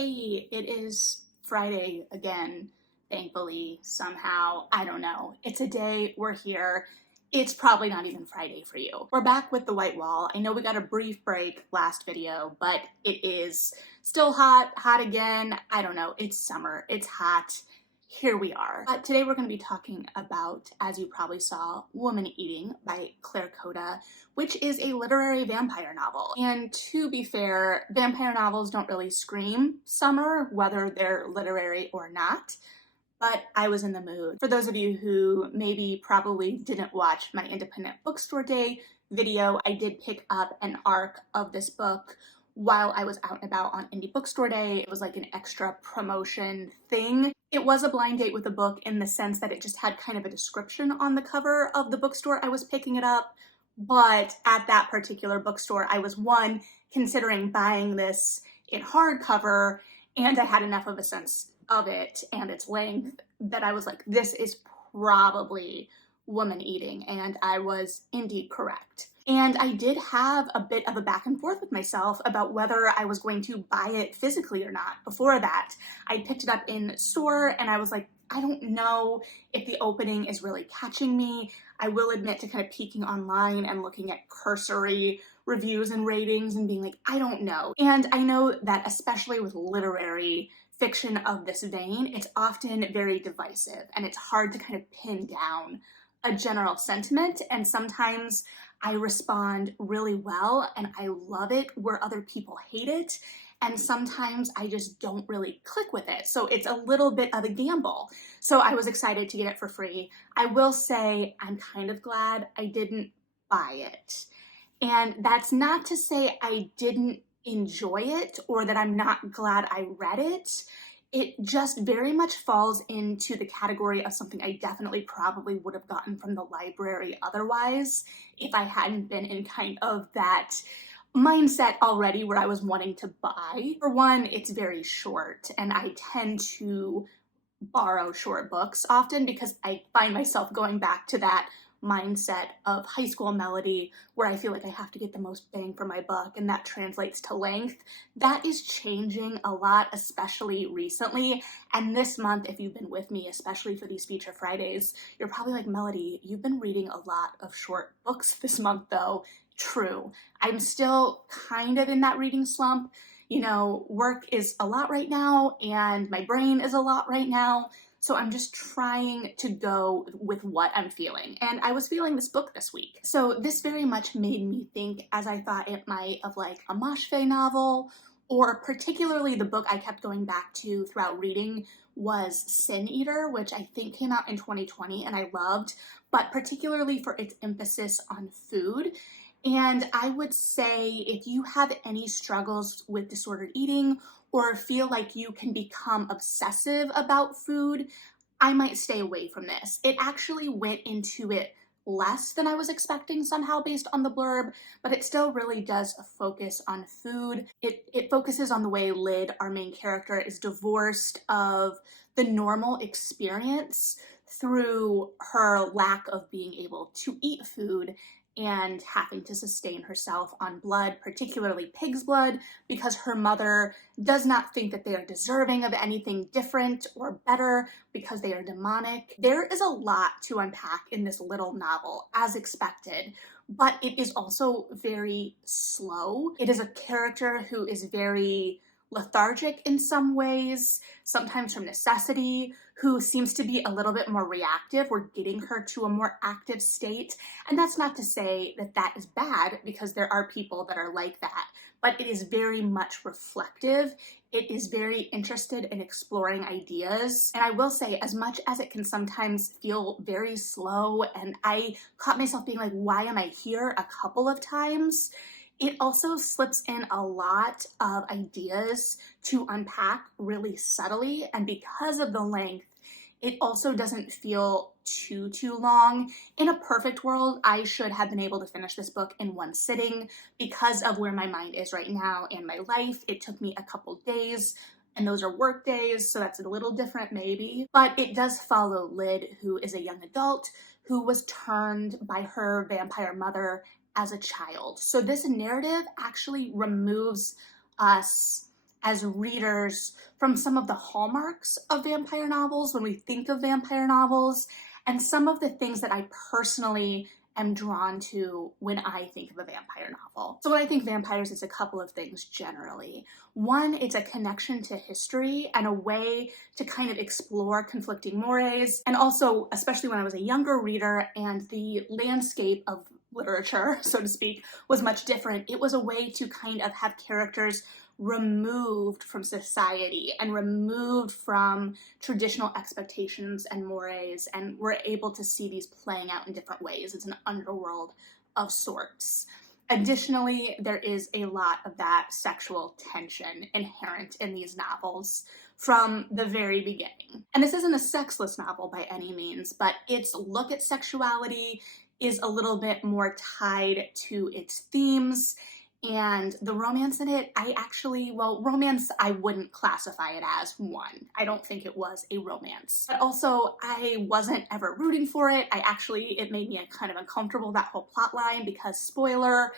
Hey, it is Friday again, thankfully, somehow. I don't know. It's a day, we're here. It's probably not even Friday for you. We're back with the white wall. I know we got a brief break last video, but it is still hot again. I don't know. It's summer. It's hot. Here we are. Today we're going to be talking about, as you probably saw, Woman Eating by Claire Coda, which is a literary vampire novel. And to be fair, vampire novels don't really scream summer, whether they're literary or not, but I was in the mood. For those of you who maybe probably didn't watch my Independent Bookstore Day video, I did pick up an arc of this book while I was out and about on Indie Bookstore Day. It was like an extra promotion thing. It was a blind date with the book in the sense that it just had kind of a description on the cover of the bookstore I was picking it up. But at that particular bookstore, I was considering buying this in hardcover, and I had enough of a sense of it and its length that I was like, this is probably Woman Eating, and I was indeed correct. And I did have a bit of a back and forth with myself about whether I was going to buy it physically or not. Before that, I picked it up in store and I was like, I don't know if the opening is really catching me. I will admit to kind of peeking online and looking at cursory reviews and ratings and being like, I don't know. And I know that especially with literary fiction of this vein, it's often very divisive and it's hard to kind of pin down a general sentiment. And sometimes I respond really well and I love it where other people hate it. And sometimes I just don't really click with it. So it's a little bit of a gamble. So I was excited to get it for free. I will say I'm kind of glad I didn't buy it. And that's not to say I didn't enjoy it or that I'm not glad I read it. It just very much falls into the category of something I definitely probably would have gotten from the library otherwise if I hadn't been in kind of that mindset already where I was wanting to buy. For one, it's very short and I tend to borrow short books often because I find myself going back to that mindset of high school melody where I feel like I have to get the most bang for my buck, and that translates to length. That is changing a lot, especially recently. And this month, if you've been with me, especially for these Feature Fridays, you're probably like, Melody, you've been reading a lot of short books this month though. True. I'm still kind of in that reading slump. You know, work is a lot right now and my brain is a lot right now. So I'm just trying to go with what I'm feeling. And I was feeling this book this week. So this very much made me think, as I thought it might, of like a Moshfegh novel, or particularly the book I kept going back to throughout reading was Sin Eater, which I think came out in 2020 and I loved, but particularly for its emphasis on food. And I would say if you have any struggles with disordered eating or feel like you can become obsessive about food, I might stay away from this. It actually went into it less than I was expecting somehow based on the blurb, but it still really does focus on food. It focuses on the way Lyd, our main character, is divorced of the normal experience through her lack of being able to eat food and having to sustain herself on blood, particularly pig's blood, because her mother does not think that they are deserving of anything different or better because they are demonic. There is a lot to unpack in this little novel, as expected, but it is also very slow. It is a character who is very lethargic in some ways, sometimes from necessity, who seems to be a little bit more reactive. We're getting her to a more active state. And that's not to say that that is bad, because there are people that are like that, but it is very much reflective. It is very interested in exploring ideas. And I will say, as much as it can sometimes feel very slow, and I caught myself being like, why am I here a couple of times? It also slips in a lot of ideas to unpack really subtly, and because of the length, it also doesn't feel too long. In a perfect world, I should have been able to finish this book in one sitting. Because of where my mind is right now in my life, it took me a couple days, and those are work days, so that's a little different maybe. But it does follow Lyd, who is a young adult who was turned by her vampire mother as a child. So this narrative actually removes us as readers from some of the hallmarks of vampire novels when we think of vampire novels, and some of the things that I personally am drawn to when I think of a vampire novel. So when I think vampires, it's a couple of things generally. One, it's a connection to history and a way to kind of explore conflicting mores, and also, especially when I was a younger reader and the landscape of literature, so to speak, was much different. It was a way to kind of have characters removed from society and removed from traditional expectations and mores, and we're able to see these playing out in different ways. It's an underworld of sorts. Additionally, there is a lot of that sexual tension inherent in these novels from the very beginning. And this isn't a sexless novel by any means, but its look at sexuality is a little bit more tied to its themes. And the romance in it, romance, I wouldn't classify it as one. I don't think it was a romance. But also, I wasn't ever rooting for it. It made me kind of uncomfortable, that whole plot line, because spoiler,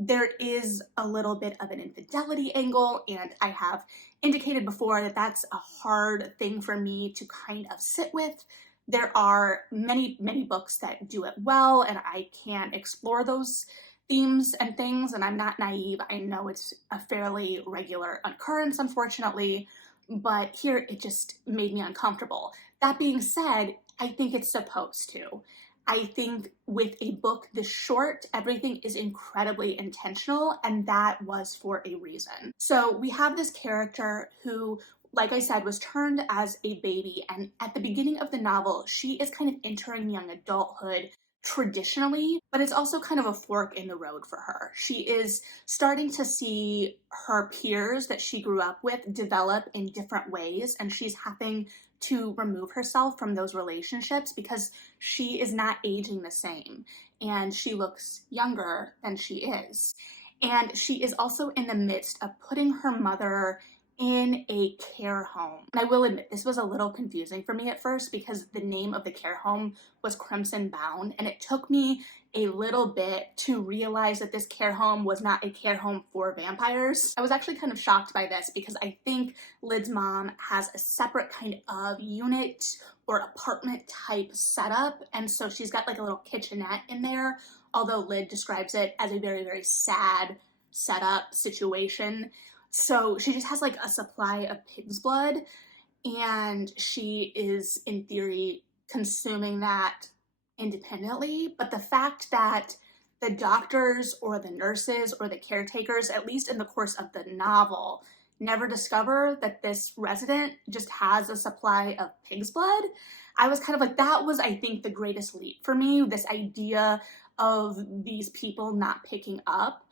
there is a little bit of an infidelity angle, and I have indicated before that that's a hard thing for me to kind of sit with. There are many, many books that do it well, and I can explore those themes and things, and I'm not naive. I know it's a fairly regular occurrence, unfortunately, but here it just made me uncomfortable. That being said, I think it's supposed to. I think with a book this short, everything is incredibly intentional, and that was for a reason. So we have this character who, like I said, was turned as a baby, and at the beginning of the novel, she is kind of entering young adulthood traditionally, but it's also kind of a fork in the road for her. She is starting to see her peers that she grew up with develop in different ways, and she's having to remove herself from those relationships because she is not aging the same, and she looks younger than she is. And she is also in the midst of putting her mother in a care home. And I will admit, this was a little confusing for me at first because the name of the care home was Crimson Bound, and it took me a little bit to realize that this care home was not a care home for vampires. I was actually kind of shocked by this because I think Lid's mom has a separate kind of unit or apartment type setup, and so she's got like a little kitchenette in there, although Lid describes it as a very, very sad setup situation. So she just has like a supply of pig's blood, and she is, in theory, consuming that independently. But the fact that the doctors or the nurses or the caretakers, at least in the course of the novel, never discover that this resident just has a supply of pig's blood, I was kind of like, that was, I think, the greatest leap for me, this idea of these people not picking up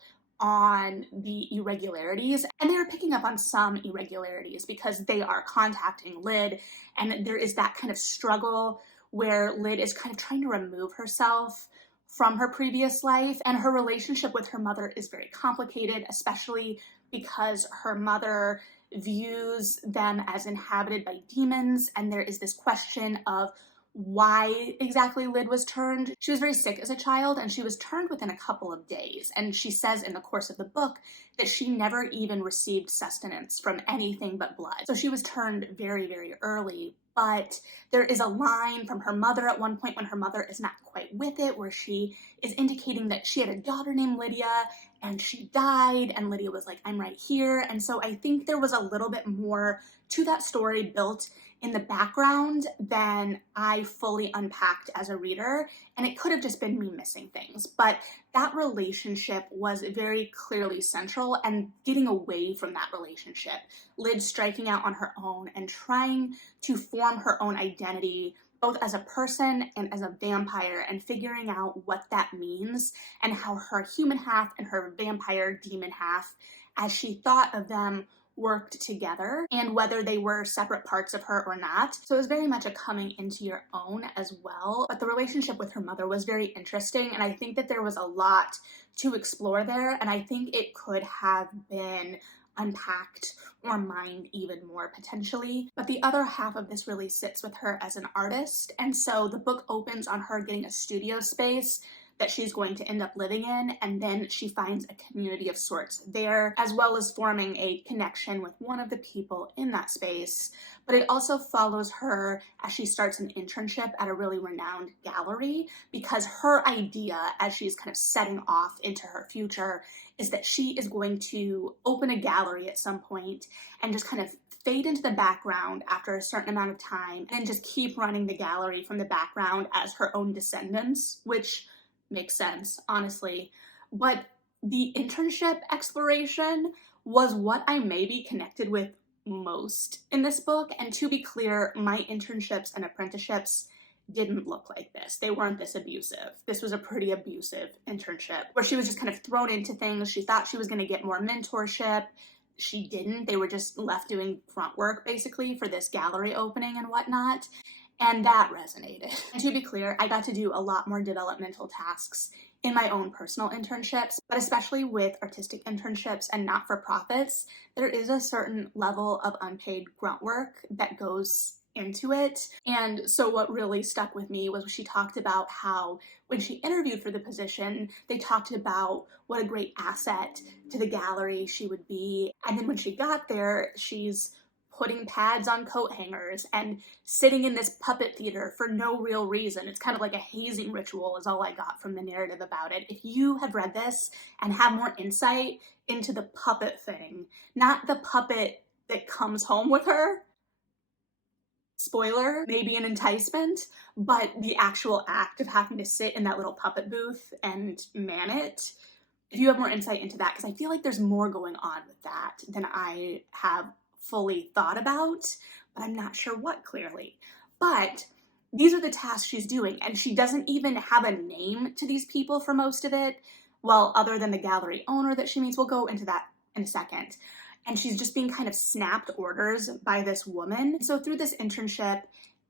on the irregularities. And they're picking up on some irregularities because they are contacting Lid, and there is that kind of struggle where Lid is kind of trying to remove herself from her previous life, and her relationship with her mother is very complicated, especially because her mother views them as inhabited by demons, and there is this question of why exactly Lid was turned. She was very sick as a child, and she was turned within a couple of days, and she says in the course of the book that she never even received sustenance from anything but blood. So she was turned very, very early. But there is a line from her mother at one point when her mother is not quite with it, where she is indicating that she had a daughter named Lydia and she died, and Lydia was like, I'm right here. And so I think there was a little bit more to that story built in the background than I fully unpacked as a reader, and it could have just been me missing things. But that relationship was very clearly central, and getting away from that relationship, Lid striking out on her own and trying to form her own identity both as a person and as a vampire, and figuring out what that means and how her human half and her vampire demon half, as she thought of them, worked together, and whether they were separate parts of her or not. So it was very much a coming into your own as well. But the relationship with her mother was very interesting, and I think that there was a lot to explore there, and I think it could have been unpacked or mined even more potentially. But the other half of this really sits with her as an artist, and so the book opens on her getting a studio space that she's going to end up living in, and then she finds a community of sorts there, as well as forming a connection with one of the people in that space. But it also follows her as she starts an internship at a really renowned gallery, because her idea, as she's kind of setting off into her future, is that she is going to open a gallery at some point and just kind of fade into the background after a certain amount of time, and just keep running the gallery from the background as her own descendants, which makes sense, honestly. But the internship exploration was what I maybe connected with most in this book. And to be clear, my internships and apprenticeships didn't look like this. They weren't this abusive. This was a pretty abusive internship where she was just kind of thrown into things. She thought she was going to get more mentorship. She didn't. They were just left doing front work basically for this gallery opening and whatnot. And that resonated. And to be clear, I got to do a lot more developmental tasks in my own personal internships, but especially with artistic internships and not-for-profits, there is a certain level of unpaid grunt work that goes into it. And so what really stuck with me was she talked about how when she interviewed for the position, they talked about what a great asset to the gallery she would be. And then when she got there, she's putting pads on coat hangers and sitting in this puppet theater for no real reason. It's kind of like a hazing ritual is all I got from the narrative about it. If you have read this and have more insight into the puppet thing, not the puppet that comes home with her, spoiler, maybe an enticement, but the actual act of having to sit in that little puppet booth and man it. If you have more insight into that, because I feel like there's more going on with that than I have fully thought about, but I'm not sure what clearly. But these are the tasks she's doing, and she doesn't even have a name to these people for most of it, well, other than the gallery owner that she meets. We'll go into that in a second. And she's just being kind of snapped orders by this woman. So through this internship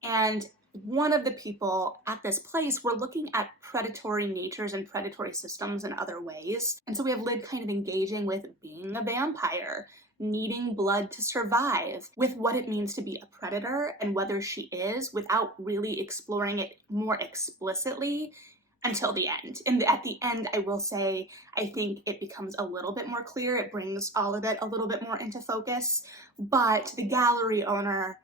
and one of the people at this place were looking at predatory natures and predatory systems in other ways. And so we have Lyd kind of engaging with being a vampire, needing blood to survive, with what it means to be a predator and whether she is, without really exploring it more explicitly until the end. And at the end, I will say, I think it becomes a little bit more clear. It brings all of it a little bit more into focus. But the gallery owner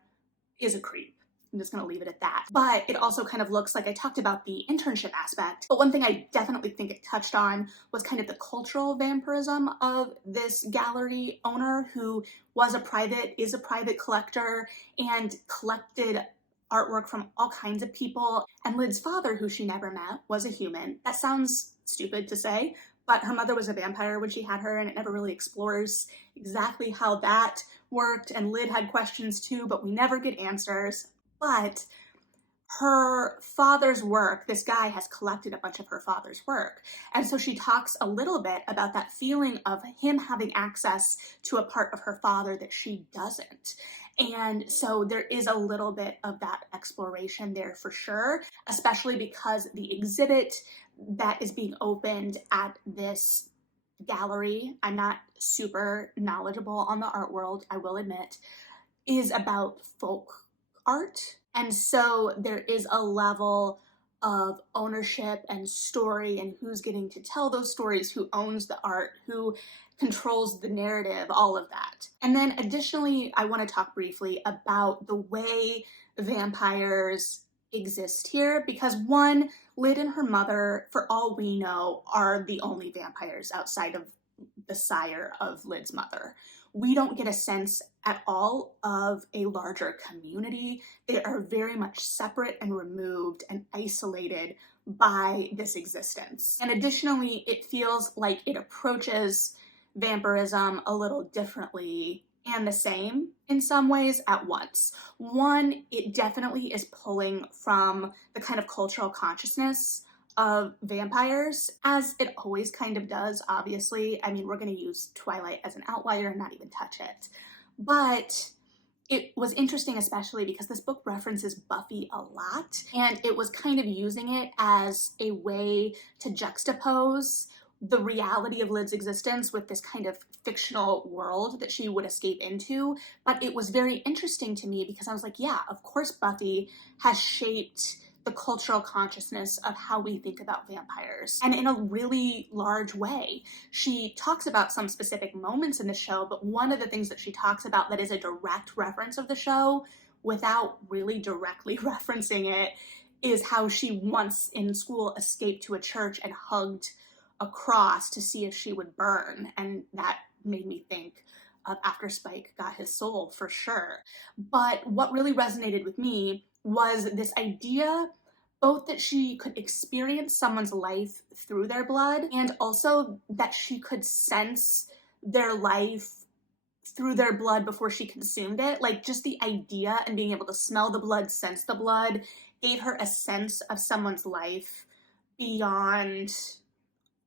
is a creep. I'm just going to leave it at that. But it also kind of looks like I talked about the internship aspect. But one thing I definitely think it touched on was kind of the cultural vampirism of this gallery owner, who is a private collector and collected artwork from all kinds of people. And Lyd's father, who she never met, was a human. That sounds stupid to say, but her mother was a vampire when she had her, and it never really explores exactly how that worked. And Lyd had questions too, but we never get answers. But her father's work, this guy has collected a bunch of her father's work. And so she talks a little bit about that feeling of him having access to a part of her father that she doesn't. And so there is a little bit of that exploration there for sure, especially because the exhibit that is being opened at this gallery, I'm not super knowledgeable on the art world, I will admit, is about folk art. And so there is a level of ownership and story and who's getting to tell those stories, who owns the art, who controls the narrative, all of that. And then additionally, I want to talk briefly about the way vampires exist here, because one, Lyd and her mother, for all we know, are the only vampires outside of the sire of Lyd's mother. We don't get a sense at all of a larger community. They are very much separate and removed and isolated by this existence. And additionally, it feels like it approaches vampirism a little differently and the same in some ways at once. One, it definitely is pulling from the kind of cultural consciousness of vampires, as it always kind of does, obviously. I mean, we're going to use Twilight as an outlier and not even touch it. But it was interesting, especially because this book references Buffy a lot, and it was kind of using it as a way to juxtapose the reality of Lyd's existence with this kind of fictional world that she would escape into. But it was very interesting to me because I was like, yeah, of course Buffy has shaped the cultural consciousness of how we think about vampires, and in a really large way. She talks about some specific moments in the show, but one of the things that she talks about that is a direct reference of the show without really directly referencing it is how she once in school escaped to a church and hugged a cross to see if she would burn, and that made me think of after Spike got his soul for sure. But what really resonated with me was this idea both that she could experience someone's life through their blood and also that she could sense their life through their blood before she consumed it. Like, just the idea and being able to smell the blood, sense the blood, gave her a sense of someone's life beyond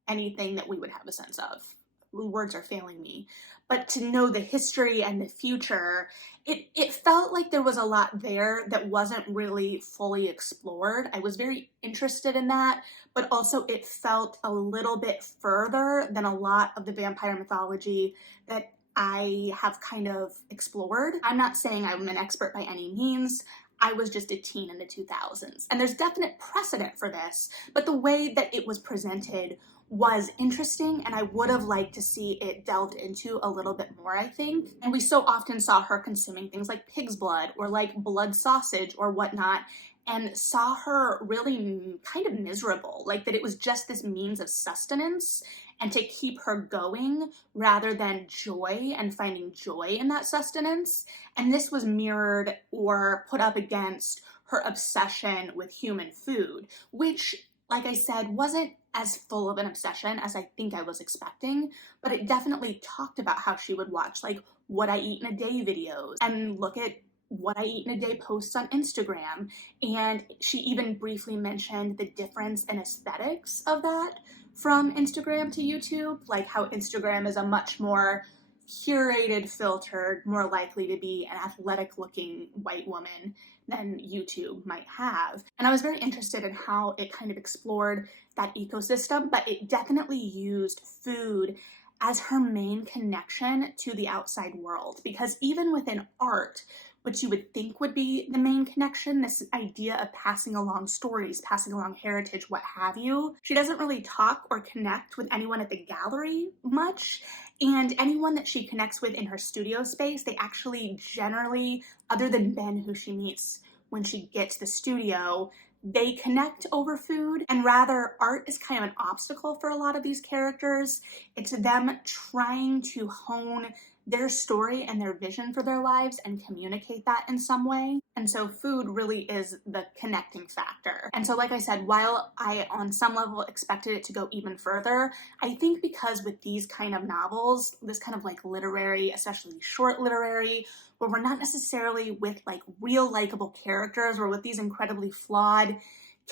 anything that we would have a sense of. Words are failing me. But to know the history and the future, it felt like there was a lot there that wasn't really fully explored. I was very interested in that, but also it felt a little bit further than a lot of the vampire mythology that I have kind of explored. I'm not saying I'm an expert by any means. I was just a teen in the 2000s. And there's definite precedent for this, but the way that it was presented was interesting, and I would have liked to see it delved into a little bit more, I think. And we so often saw her consuming things like pig's blood or like blood sausage or whatnot, and saw her really kind of miserable, like that it was just this means of sustenance and to keep her going rather than joy and finding joy in that sustenance. And this was mirrored or put up against her obsession with human food, which, like I said, wasn't as full of an obsession as I think I was expecting, but it definitely talked about how she would watch like what I eat in a day videos and look at what I eat in a day posts on Instagram. And she even briefly mentioned the difference in aesthetics of that from Instagram to YouTube, like how Instagram is a much more curated, filtered, more likely to be an athletic looking white woman than YouTube might have. And I was very interested in how it kind of explored that ecosystem, but it definitely used food as her main connection to the outside world, because even within art, which you would think would be the main connection, this idea of passing along stories, passing along heritage, what have you, she doesn't really talk or connect with anyone at the gallery much. And anyone that she connects with in her studio space, they actually generally, other than Ben, who she meets when she gets to the studio, they connect over food, and rather art is kind of an obstacle for a lot of these characters. It's them trying to hone their story and their vision for their lives and communicate that in some way. And so food really is the connecting factor. And so, like I said, while I on some level expected it to go even further, I think because with these kind of novels, this kind of like literary, especially short literary, where we're not necessarily with like real likable characters, we're with these incredibly flawed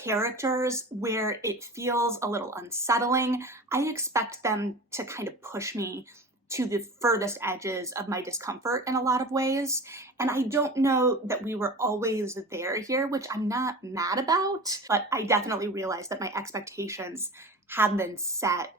characters where it feels a little unsettling, I expect them to kind of push me to the furthest edges of my discomfort in a lot of ways. And I don't know that we were always there here, which I'm not mad about, but I definitely realized that my expectations had been set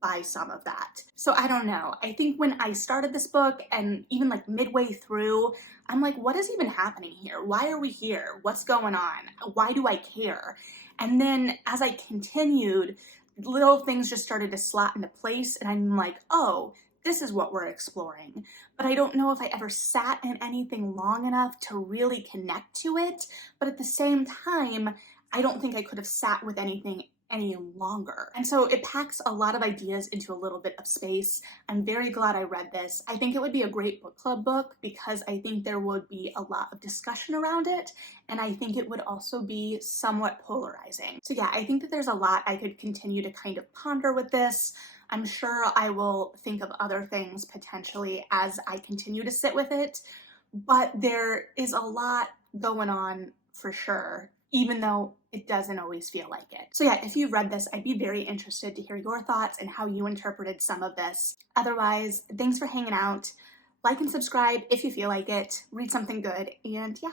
by some of that. So I don't know. I think when I started this book and even like midway through, I'm like, what is even happening here? Why are we here? What's going on? Why do I care? And then as I continued, little things just started to slot into place, and I'm like, oh, this is what we're exploring. But I don't know if I ever sat in anything long enough to really connect to it. But at the same time, I don't think I could have sat with anything any longer. And so it packs a lot of ideas into a little bit of space. I'm very glad I read this. I think it would be a great book club book because I think there would be a lot of discussion around it. And I think it would also be somewhat polarizing. So yeah, I think that there's a lot I could continue to kind of ponder with this. I'm sure I will think of other things potentially as I continue to sit with it, but there is a lot going on for sure, even though it doesn't always feel like it. So yeah, if you've read this, I'd be very interested to hear your thoughts and how you interpreted some of this. Otherwise, thanks for hanging out. Like and subscribe if you feel like it. Read something good, and yeah,